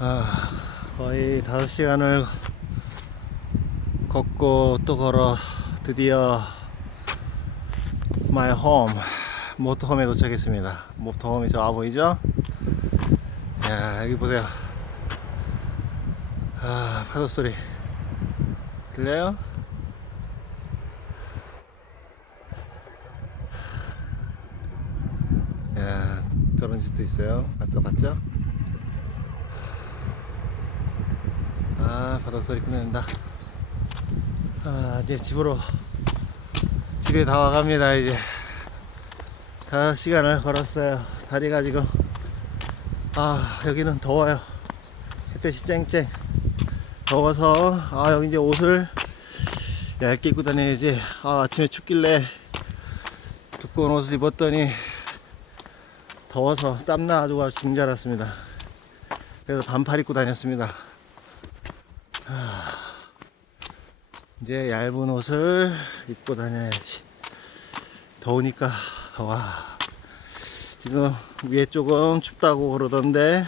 아, 거의 5시간을 걷고 또 걸어 드디어 my home 모터홈에 도착했습니다. 모터홈이 저아 보이죠? 야 여기 보세요. 아 파도 소리 들려요? 야 저런 집도 있어요. 아까 봤죠? 아 바다 소리 끝낸다. 아 이제 집으로 집에 다 와갑니다 이제. 다섯 시간을 걸었어요. 다리가 지금 아 여기는 더워요. 햇볕이 쨍쨍 더워서 아 여기 이제 옷을 얇게 입고 다녀야지. 아 아침에 춥길래 두꺼운 옷을 입었더니 더워서 땀나 아주 죽는 줄 알았습니다. 그래서 반팔 입고 다녔습니다. 하, 이제 얇은 옷을 입고 다녀야지. 더우니까 와 지금 위에 쪽은 춥다고 그러던데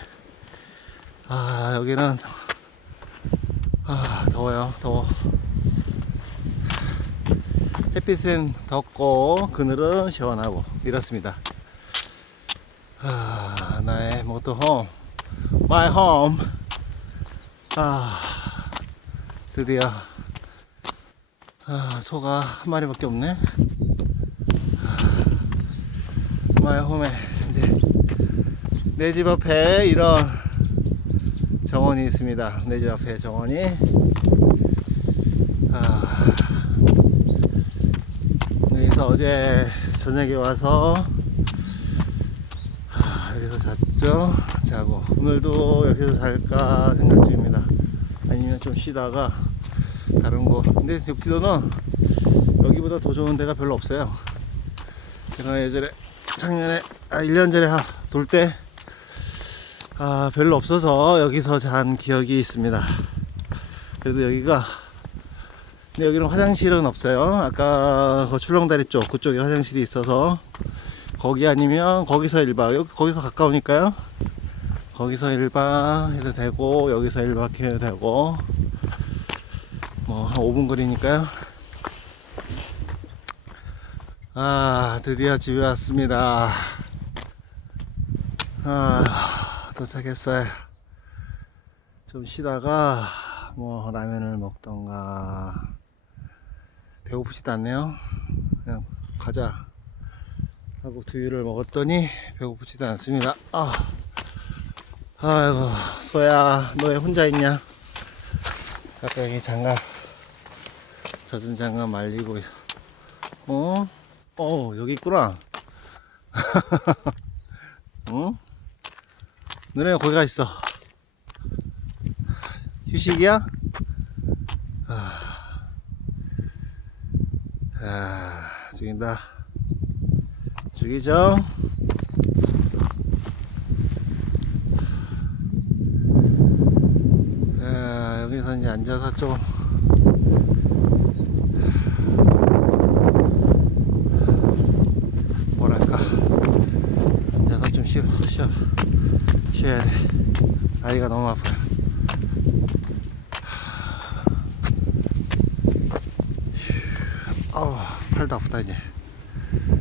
아 여기는 아 더워요 더워. 햇빛은 덥고 그늘은 시원하고 이렇습니다. 아 나의 모토홈 마이 홈. 아 드디어 아 소가 한 마리밖에 없네 마이 홈에 이제 내 집 앞에 이런 정원이 있습니다. 내 집 앞에 정원이 아, 여기서 어제 저녁에 와서 아, 여기서 잤죠. 자고 오늘도 여기서 잘까 생각 중입니다. 아니면 좀 쉬다가 다른 곳. 근데 육지도는 여기보다 더 좋은 데가 별로 없어요. 제가 예전에 작년에 아 1년 전에 돌때 아, 별로 없어서 여기서 잔 기억이 있습니다. 그래도 여기가 근데 여기는 화장실은 없어요. 아까 그 출렁다리 쪽 그쪽에 화장실이 있어서 거기 아니면 거기서 1박 여기 거기서 가까우니까요. 거기서 1박 해도 되고 여기서 1박 해도 되고 뭐 한 5분 거리니까요. 아, 드디어 집에 왔습니다. 아, 도착했어요. 좀 쉬다가, 뭐, 라면을 먹던가. 배고프지도 않네요. 그냥 가자. 하고 두유를 먹었더니 배고프지도 않습니다. 아, 아이고, 소야, 너 왜 혼자 있냐? 아까 여기 장갑, 젖은 장갑 말리고, 있- 어? 어, 여기 있구나. 응? 너네 왜 거기 가 있어? 휴식이야? 아, 아 죽인다. 죽이죠? 아, 여기서 이제 앉아서 좀 뭐랄까 앉아서 좀 쉬어, 쉬어, 쉬어야 돼. 다리가 너무 아파요. 아우 팔도 아프다 이제